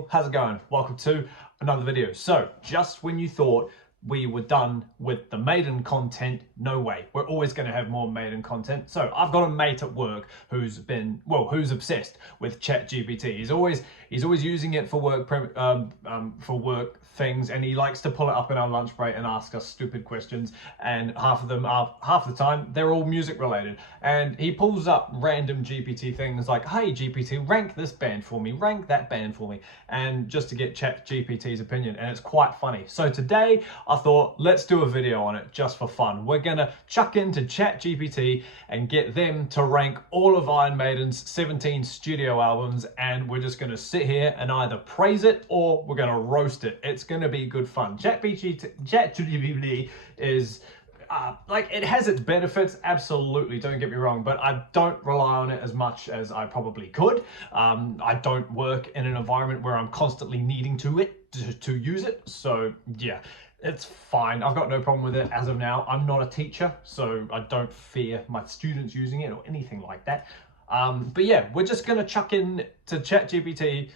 people, how's it going? Welcome to another video. So just when you thought we were done with the Maiden content, no way. We're always going to have more Maiden content. So I've got a mate at work who's obsessed with ChatGPT. He's always using it for work things, and he likes to pull it up in our lunch break and ask us stupid questions. And half the time they're all music related. And he pulls up random GPT things like, "Hey GPT, rank this band for me, rank that band for me," and just to get ChatGPT's opinion. And it's quite funny. So today I thought, let's do a video on it just for fun. We're gonna chuck into ChatGPT and get them to rank all of Iron Maiden's 17 studio albums, and we're just gonna sit here and either praise it or we're gonna roast it. It's gonna be good fun. ChatGPT is it has its benefits, absolutely, don't get me wrong, but I don't rely on it as much as I probably could. I don't work in an environment where I'm constantly needing to use it, so yeah. It's fine. I've got no problem with it as of now. I'm not a teacher, so I don't fear my students using it or anything like that. But yeah, we're just going to chuck in to ChatGPT,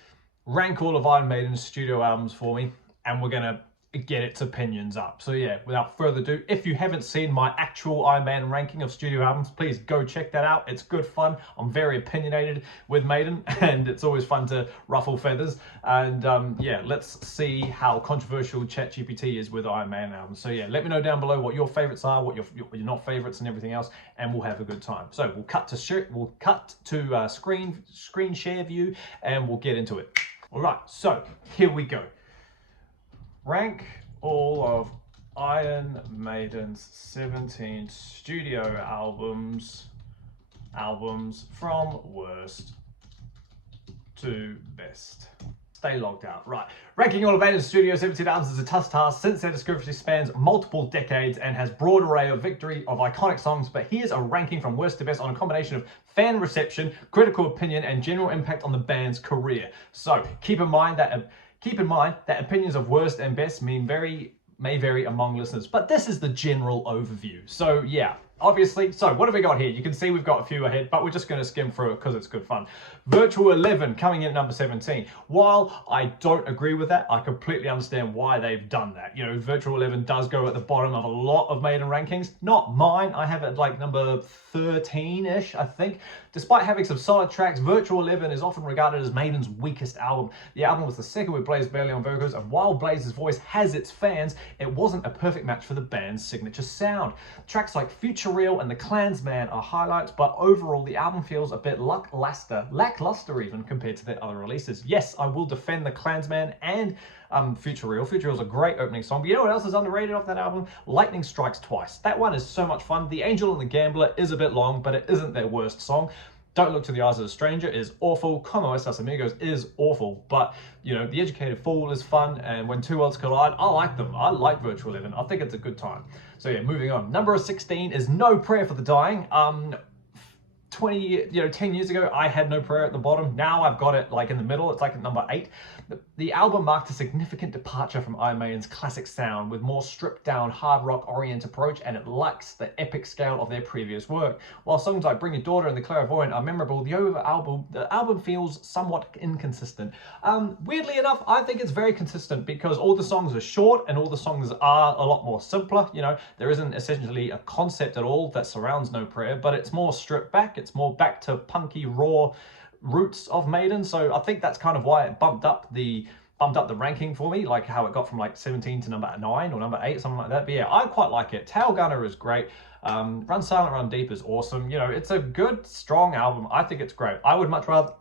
rank all of Iron Maiden's studio albums for me, and we're going to get its opinions up. So yeah, without further ado, if you haven't seen my actual Iron Maiden ranking of studio albums, please go check that out. It's good fun. I'm very opinionated with Maiden, and it's always fun to ruffle feathers. And yeah, let's see how controversial ChatGPT is with Iron Maiden albums. So yeah, let me know down below what your favorites are, what your not favorites, and everything else, and we'll have a good time. So we'll cut to screen share view, and we'll get into it. All right, so here we go. Rank all of Iron Maiden's 17 studio albums from worst to best. Stay logged out. Right. Ranking all of Maiden's studio 17 albums is a tough task since their discography spans multiple decades and has broad array of iconic songs, but here's a ranking from worst to best on a combination of fan reception, critical opinion, and general impact on the band's career. So keep in mind that opinions of worst and best may vary among listeners, but this is the general overview. So yeah, obviously, so what have we got here? You can see we've got a few ahead, but we're just going to skim through it because it's good fun. Virtual 11 coming in at number 17. While I don't agree with that, I completely understand why they've done that. You know, Virtual 11 does go at the bottom of a lot of Maiden rankings. Not mine. I have it like number 13-ish, I think. Despite having some solid tracks, Virtual 11 is often regarded as Maiden's weakest album. The album was the second with Blaze barely on vocals, and while Blaze's voice has its fans, it wasn't a perfect match for the band's signature sound. Tracks like Future Real and The Klansman are highlights, but overall the album feels a bit lackluster even compared to their other releases. Yes, I will defend The Klansman and Future Real. Future Real is a great opening song, but you know what else is underrated off that album? Lightning Strikes Twice. That one is so much fun. The Angel and the Gambler is a bit long, but it isn't their worst song. Don't Look to the Eyes of a Stranger is awful. Como Estas Amigos is awful, but you know, The Educated Fool is fun, and When Two Worlds Collide, I like them. I like Virtual 11. I think it's a good time. So yeah, moving on. Number 16 is No Prayer for the Dying. 10 years ago, I had No Prayer at the bottom. Now I've got it like in the middle. It's like at number 8. The album marked a significant departure from Iron Maiden's classic sound with more stripped down hard rock orient approach, and it lacks the epic scale of their previous work. While songs like Bring Your Daughter and The Clairvoyant are memorable, the album feels somewhat inconsistent. Weirdly enough, I think it's very consistent because all the songs are short and all the songs are a lot more simpler. You know, there isn't essentially a concept at all that surrounds No Prayer, but it's more stripped back. It's more back to punky, raw roots of Maiden. So I think that's kind of why it bumped up the ranking for me, like how it got from like 17 to number 9 or number 8, something like that. But yeah, I quite like it. Tail Gunner is great. Run Silent, Run Deep is awesome. You know, it's a good, strong album. I think it's great. I would much rather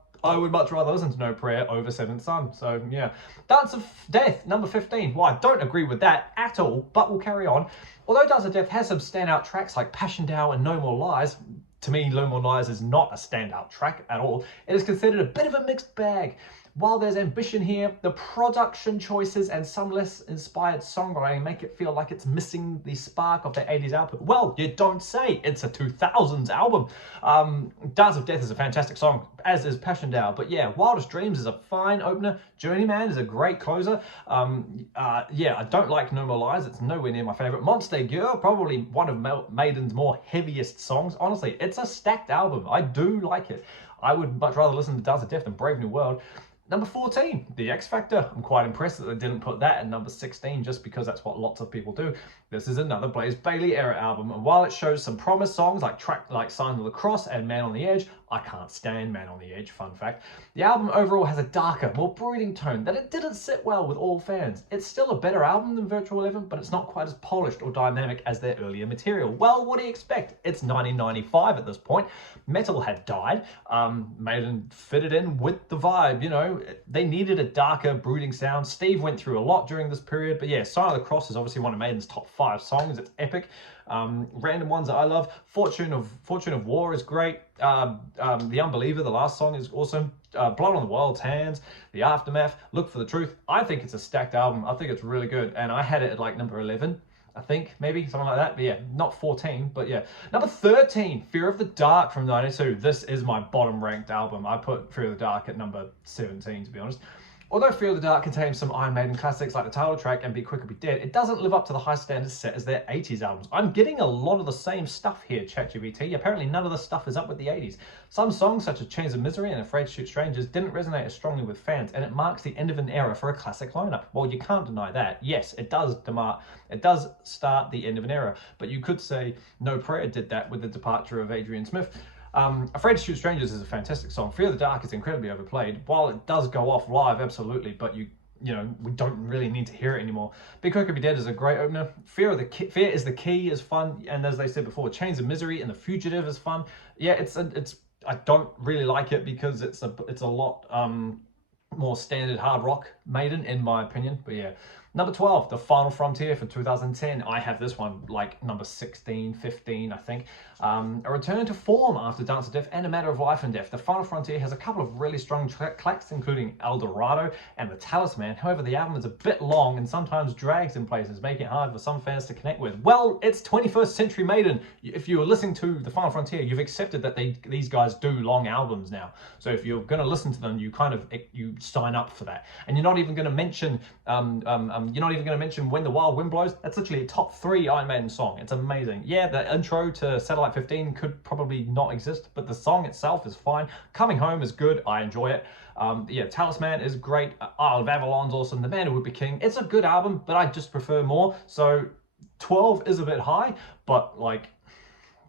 listen to No Prayer over Seventh Son. So yeah. Dance of Death, number 15. Well, I don't agree with that at all, but we'll carry on. Although Dance of Death has some standout tracks like Passion Dow and No More Lies, to me, No More Lies is not a standout track at all. It is considered a bit of a mixed bag. While there's ambition here, the production choices and some less inspired songwriting make it feel like it's missing the spark of the 80s output. Well, you don't say. It's a 2000s album. Dance of Death is a fantastic song, as is Passion Dow. But yeah, Wildest Dreams is a fine opener. Journeyman is a great closer. Yeah, I don't like No More Lies. It's nowhere near my favorite. Monster Girl, probably one of Maiden's more heaviest songs. Honestly, it's a stacked album. I do like it. I would much rather listen to Dance of Death than Brave New World. Number 14, The X Factor. I'm quite impressed that they didn't put that at number 16 just because that's what lots of people do. This is another Blaze Bayley era album, and while it shows some promise songs like Sign of the Cross and Man on the Edge, I can't stand Man on the Edge, fun fact. The album overall has a darker, more brooding tone that it didn't sit well with all fans. It's still a better album than Virtual 11, but it's not quite as polished or dynamic as their earlier material. Well, what do you expect? It's 1995 at this point. Metal had died. Maiden fitted in with the vibe, you know. They needed a darker, brooding sound. Steve went through a lot during this period, but yeah, Sign of the Cross is obviously one of Maiden's top 5 songs. It's epic. Random ones that I love. Fortune of War is great. The Unbeliever, the last song, is awesome. Blood on the World's Hands, The Aftermath, Look for the Truth. I think it's a stacked album. I think it's really good, and I had it at like number 11. I think, maybe, something like that. But yeah, not 14, but yeah. Number 13, Fear of the Dark from 92. This is my bottom ranked album. I put Fear of the Dark at number 17, to be honest. Although Fear of the Dark contains some Iron Maiden classics like the title track and Be Quick or Be Dead, it doesn't live up to the high standards set as their 80s albums. I'm getting a lot of the same stuff here, ChatGPT. Apparently none of the stuff is up with the 80s. Some songs, such as Chains of Misery and Afraid to Shoot Strangers, didn't resonate as strongly with fans, and it marks the end of an era for a classic lineup. Well, you can't deny that. Yes, it does start the end of an era, but you could say No Prayer did that with the departure of Adrian Smith. Afraid to Shoot Strangers is a fantastic song. Fear of the Dark is incredibly overplayed. While it does go off live, absolutely, but you know, we don't really need to hear it anymore. Be Quick or Be Dead is a great opener. Fear is the Key is fun, and as they said before, Chains of Misery and The Fugitive is fun. Yeah, I don't really like it because it's a lot more standard hard rock Maiden, in my opinion. But yeah. Number 12, The Final Frontier from 2010. I have this one like number 16, 15, I think. A return to form after Dance of Death and A Matter of Life and Death. The Final Frontier has a couple of really strong tracks, including El Dorado and The Talisman. However, the album is a bit long and sometimes drags in places, making it hard for some fans to connect with. Well, it's 21st Century Maiden. If you were listening to The Final Frontier, you've accepted that these guys do long albums now. So if you're going to listen to them, you sign up for that. And you're not even going to mention When the Wild Wind Blows. That's literally a top 3 Iron Maiden song. It's amazing. Yeah, the intro to Satellite 15 could probably not exist, but the song itself is fine. Coming Home is good. I enjoy it. Yeah, Talisman is great. Isle of Avalon's awesome. The Man Who Would Be King. It's a good album, but I just prefer more. So 12 is a bit high, but like,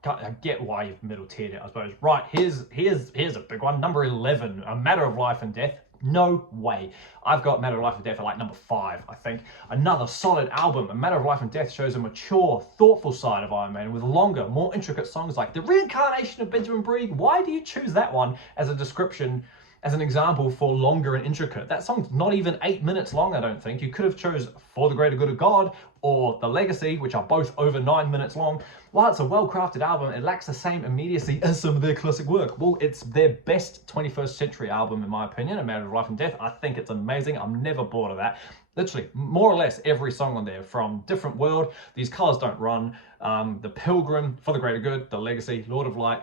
I get why you've middle tiered it, I suppose. Right, here's a big one. Number 11, A Matter of Life and Death. No way. I've got Matter of Life and Death at like number 5, I think. Another solid album. A Matter of Life and Death shows a mature, thoughtful side of Iron Maiden with longer, more intricate songs like The Reincarnation of Benjamin Breen. Why do you choose that one as a description, as an example for longer and intricate? That song's not even 8 minutes long, I don't think. You could have chose For the Greater Good of God or The Legacy, which are both over 9 minutes long. While it's a well-crafted album, it lacks the same immediacy as some of their classic work. Well, it's their best 21st century album, in my opinion, A Matter of Life and Death. I think it's amazing. I'm never bored of that. Literally, more or less every song on there, from Different World, These Colors Don't Run, The Pilgrim, For the Greater Good, The Legacy, Lord of Light.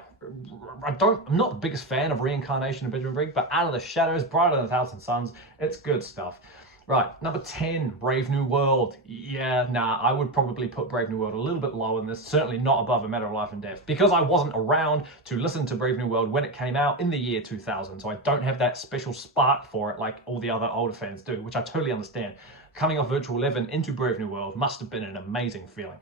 I'm not the biggest fan of Reincarnation of Benjamin Breen, but Out of the Shadows, Brighter Than 1,000 Suns, it's good stuff. Right, number 10, Brave New World. Yeah, nah, I would probably put Brave New World a little bit lower than this, certainly not above A Matter of Life and Death, because I wasn't around to listen to Brave New World when it came out in the year 2000, so I don't have that special spark for it like all the other older fans do, which I totally understand. Coming off Virtual 11 into Brave New World must have been an amazing feeling.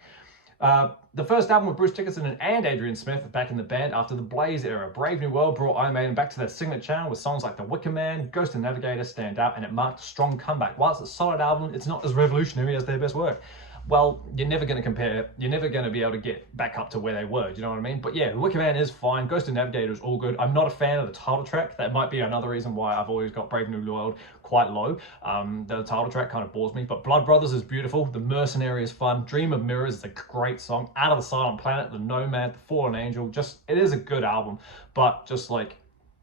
The first album with Bruce Dickinson and Adrian Smith back in the band after the Blaze era. Brave New World brought Iron Maiden back to their signature channel with songs like The Wicker Man, Ghost and Navigator stand out, and it marked a strong comeback. While it's a solid album, it's not as revolutionary as their best work. Well, you're never going to compare, you're never going to be able to get back up to where they were, do you know what I mean? But yeah, The Wicker Man is fine, Ghost and Navigator is all good. I'm not a fan of the title track. That might be another reason why I've always got Brave New World quite low. The title track kind of bores me, but Blood Brothers is beautiful, The Mercenary is fun, Dream of Mirrors is a great song, Out of the Silent Planet, The Nomad, The Fallen Angel, it is a good album, but just like,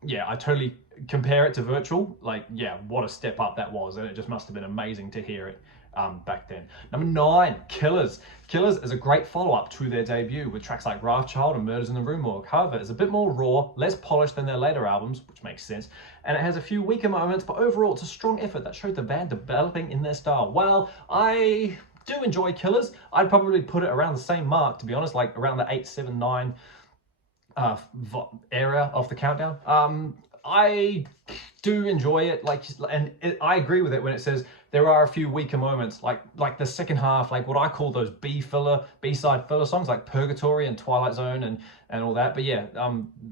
yeah, I totally compare it to Virtual, like, yeah, what a step up that was, and it just must have been amazing to hear it back then. Number 9, Killers. Killers is a great follow-up to their debut with tracks like Wrathchild and Murders in the Rue Morgue. However, it's a bit more raw, less polished than their later albums, which makes sense, and it has a few weaker moments, but overall it's a strong effort that showed the band developing in their style. Well, I do enjoy Killers. I'd probably put it around the same mark, to be honest, like around the 8, 7, 9 area of the countdown. I do enjoy it. I agree with it when it says there are a few weaker moments, like the second half, like what I call those B-side filler songs, like Purgatory and Twilight Zone and all that. But yeah,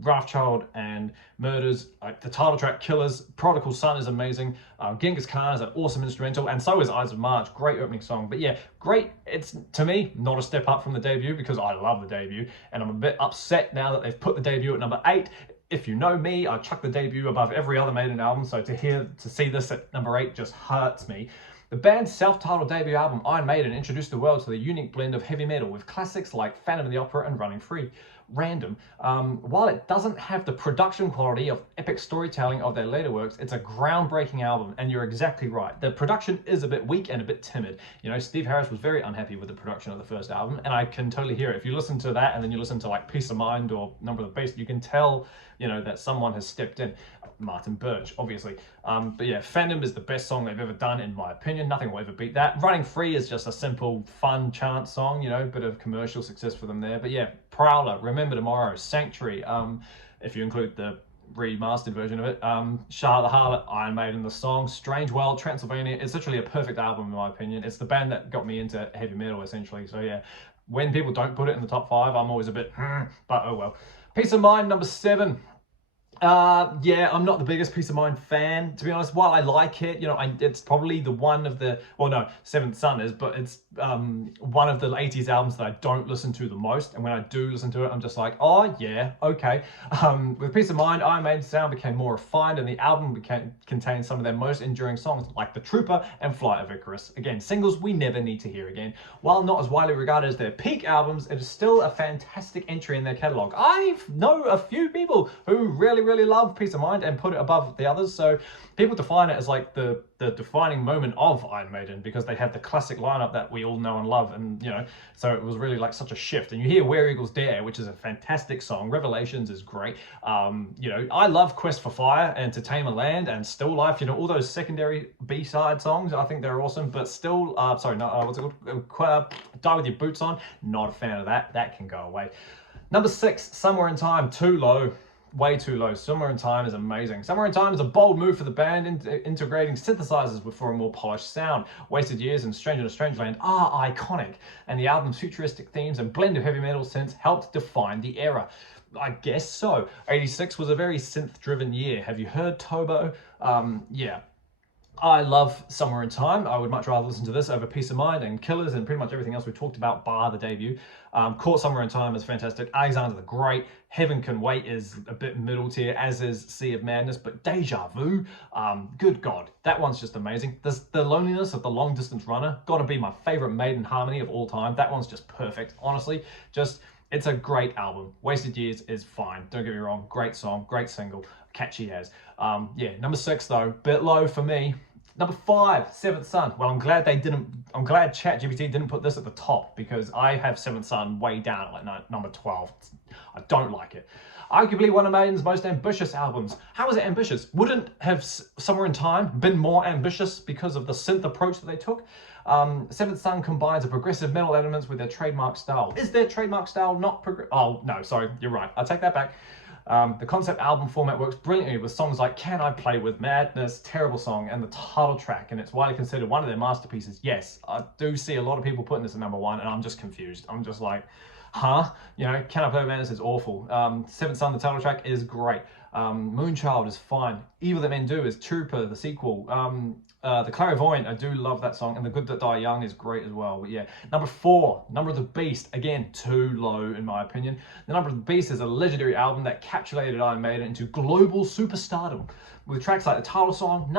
Wrathchild and Murders, like the title track Killers, Prodigal Son is amazing. Genghis Khan is an awesome instrumental, and so is Ides of March, great opening song. But yeah, great. It's, to me, not a step up from the debut because I love the debut, and I'm a bit upset now that they've put the debut at number 8. If you know me, I chuck the debut above every other Maiden album, so to see this at number 8 just hurts me. The band's self-titled debut album, Iron Maiden, introduced the world to the unique blend of heavy metal with classics like Phantom of the Opera and Running Free. Random. While it doesn't have the production quality of epic storytelling of their later works, it's a groundbreaking album, and you're exactly right. The production is a bit weak and a bit timid. You know, Steve Harris was very unhappy with the production of the first album, and I can totally hear it. If you listen to that and then you listen to like Peace of Mind or Number of the Beast, you can tell, you know, that someone has stepped in. Martin Birch, obviously. But yeah, Phantom is the best song they've ever done, in my opinion. Nothing will ever beat that. Running Free is just a simple, fun chant song, you know, bit of commercial success for them there. But yeah, Prowler, Remember Tomorrow, Sanctuary, if you include the remastered version of it, Charlotte the Harlot, Iron Maiden, the song, Strange World, Transylvania. It's literally a perfect album, in my opinion. It's the band that got me into heavy metal, essentially. So yeah, when people don't put it in the top 5, I'm always a bit, but oh well. Peace of Mind, number 7. Yeah, I'm not the biggest Peace of Mind fan, to be honest. While I like it, you know, it's probably the one of the, well, no, Seventh Son is, but it's one of the 80s albums that I don't listen to the most. And when I do listen to it, I'm just like, oh yeah, okay. With Peace of Mind, Iron Maiden's sound became more refined, and the album contained some of their most enduring songs, like The Trooper and Flight of Icarus. Again, singles we never need to hear again. While not as widely regarded as their peak albums, it is still a fantastic entry in their catalogue. I know a few people who really love Peace of Mind and put it above the others, so people define it as like the defining moment of Iron Maiden, because they had the classic lineup that we all know and love, and you know, so it was really like such a shift. And you hear Where Eagles Dare, which is a fantastic song. Revelations is great. You know, I love Quest for Fire and To Tame a Land and Still Life, you know, all those secondary B-side songs, I think they're awesome. But still, sorry, no, what's it called? Die With Your Boots On, not a fan of that. That can go away. Number 6, Somewhere in Time, too low. Way too low. Somewhere in Time is amazing. Somewhere in Time is a bold move for the band, integrating synthesizers for a more polished sound. Wasted Years and Stranger in a Strange Land are iconic, and the album's futuristic themes and blend of heavy metal synths helped define the era. I guess so. 86 was a very synth-driven year. Have you heard Tobo? Yeah. I love Somewhere in Time. I would much rather listen to this over Peace of Mind and Killers and pretty much everything else we've talked about bar the debut. Caught Somewhere in Time is fantastic. Alexander the Great, Heaven Can Wait is a bit middle tier, as is Sea of Madness, but Deja Vu, good God, that one's just amazing. There's The Loneliness of the Long Distance Runner, gotta be my favorite Maiden harmony of all time. That one's just perfect, honestly. It's a great album. Wasted Years is fine, don't get me wrong. Great song, great single, catchy as. Yeah, number 6 though, bit low for me. Number 5, Seventh Son. Well, I'm glad ChatGPT didn't put this at the top, because I have Seventh Son way down at like number 12. I don't like it. Arguably one of Maiden's most ambitious albums. How is it ambitious? Wouldn't have Somewhere in Time been more ambitious because of the synth approach that they took? Seventh Son combines the progressive metal elements with their trademark style. Is their trademark style not progressive? Oh, no, sorry, you're right. I'll take that back. The concept album format works brilliantly with songs like Can I Play With Madness, terrible song, and the title track, and it's widely considered one of their masterpieces. Yes, I do see a lot of people putting this at number 1, and I'm just confused. I'm just like, huh? You know, Can I Play With Madness is awful. Seventh Son, the title track, is great. Moonchild is fine. Evil That Men Do is Trooper, the sequel. The Clairvoyant, I do love that song, and The Good That Die Young is great as well. But yeah, number 4, Number of the Beast, again, too low in my opinion. The Number of the Beast is a legendary album that encapsulated Iron Maiden into global superstardom. With tracks like the title song,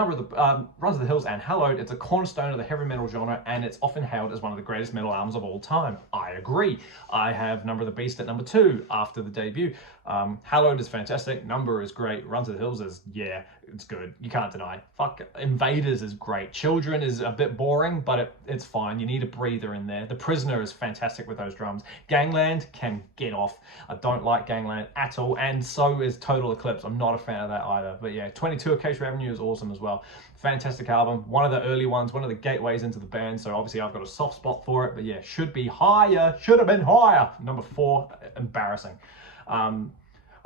Runs of the Hills, and Hallowed, it's a cornerstone of the heavy metal genre, and it's often hailed as one of the greatest metal albums of all time. I agree. I have Number of the Beast at number 2 after the debut. Hallowed is fantastic. Number is great. Runs of the Hills is, yeah, it's good. You can't deny. Fuck, Invaders is great. Children is a bit boring, but it's fine. You need a breather in there. The Prisoner is fantastic with those drums. Gangland can get off. I don't like Gangland at all, and so is Total Eclipse. I'm not a fan of that either. But yeah, 22 Acacia Avenue is awesome as well. Fantastic album. One of the early ones, one of the gateways into the band, so obviously I've got a soft spot for it, but yeah, should be higher. Should have been higher. Number 4, embarrassing.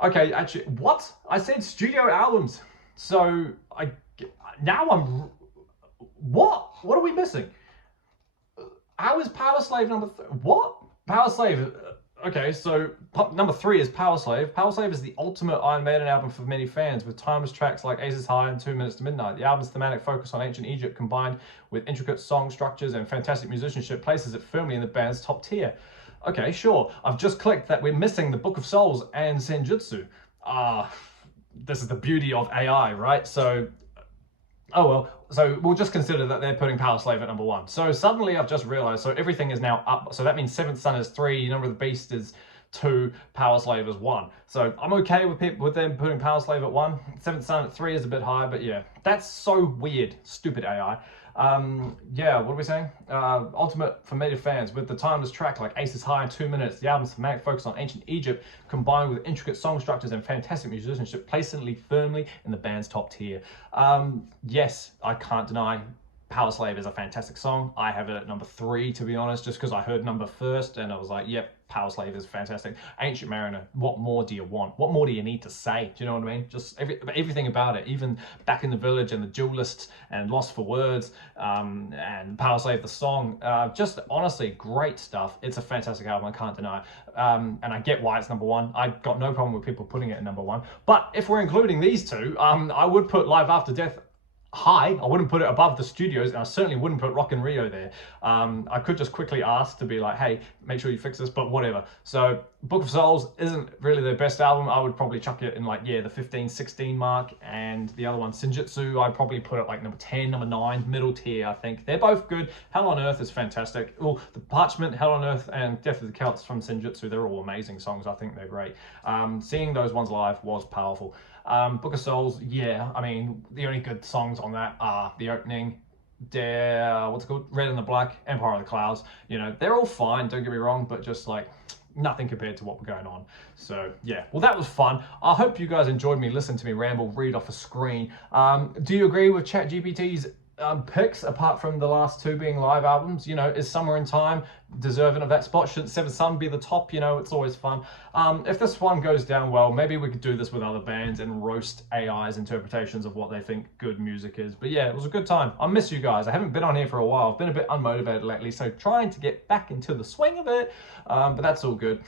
Okay, actually, what? I said studio albums. So what are we missing? How is Power Slave number what? Power Slave. Okay, so number 3 is Power Slave. Power Slave is the ultimate Iron Maiden album for many fans, with timeless tracks like Aces High and 2 Minutes to Midnight. The album's thematic focus on ancient Egypt, combined with intricate song structures and fantastic musicianship, places it firmly in the band's top tier. Okay, sure. I've just clicked that we're missing the Book of Souls and Senjutsu. This is the beauty of AI, right? So, oh well. So we'll just consider that they're putting Power Slave at number 1. So suddenly I've just realized, so everything is now up. So that means Seventh Son is 3, Number of the Beast is 2, Power Slave is 1. So I'm okay with them putting Power Slave at 1. Seventh Son at 3 is a bit high, but yeah, that's so weird. Stupid AI. Yeah, what are we saying? Ultimate for many fans, with the timeless track like Aces High in 2 minutes. The album's thematic focus on ancient Egypt, combined with intricate song structures and fantastic musicianship, placing it firmly in the band's top tier. Yes, I can't deny Power Slave is a fantastic song. I have it at number 3, to be honest, just because I heard number first and I was like, yep, Power Slave is fantastic. Ancient Mariner, what more do you want? What more do you need to say? Do you know what I mean? Just everything about it, even Back in the Village and the Duelists and Lost for Words, and Power Slave the song, just honestly great stuff. It's a fantastic album, I can't deny. And I get why it's number 1. I got no problem with people putting it at number 1. But if we're including these two, I would put Live After Death high. I wouldn't put it above the studios, and I certainly wouldn't put Rock in Rio there. I could just quickly ask to be like, hey, make sure you fix this, but whatever. So Book of Souls isn't really their best album. I would probably chuck it in like, yeah, the 15, 16 mark, and the other one, Senjutsu, I'd probably put it like number 10, number 9, middle tier, I think. They're both good. Hell on Earth is fantastic. Oh, the Parchment, Hell on Earth, and Death of the Celts from Senjutsu, they're all amazing songs. I think they're great. Seeing those ones live was powerful. Book of Souls, yeah, I mean, the only good songs on that are the opening, what's it called? Red and the Black, Empire of the Clouds. You know, they're all fine, don't get me wrong, but just like nothing compared to what we're going on. So yeah, well, that was fun. I hope you guys enjoyed me listening to me ramble, read off a screen. Do you agree with ChatGPT's picks, apart from the last 2 being live albums? You know, is Somewhere in Time deserving of that spot? Should Seventh Son be the top? You know, it's always fun. If this one goes down well, maybe we could do this with other bands and roast AI's interpretations of what they think good music is. But yeah, it was a good time. I miss you guys. I haven't been on here for a while. I've been a bit unmotivated lately, so trying to get back into the swing of it. But that's all good.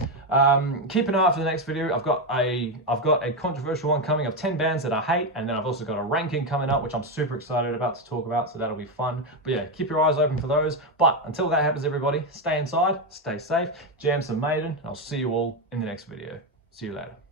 Keep an eye out for the next video. I've got a controversial one coming of 10 bands that I hate, and then I've also got a ranking coming up, which I'm super excited about to talk about, so that'll be fun. But yeah, keep your eyes open for those. But until that happens, everybody, stay inside, stay safe, jam some Maiden, and I'll see you all in the next video. See you later.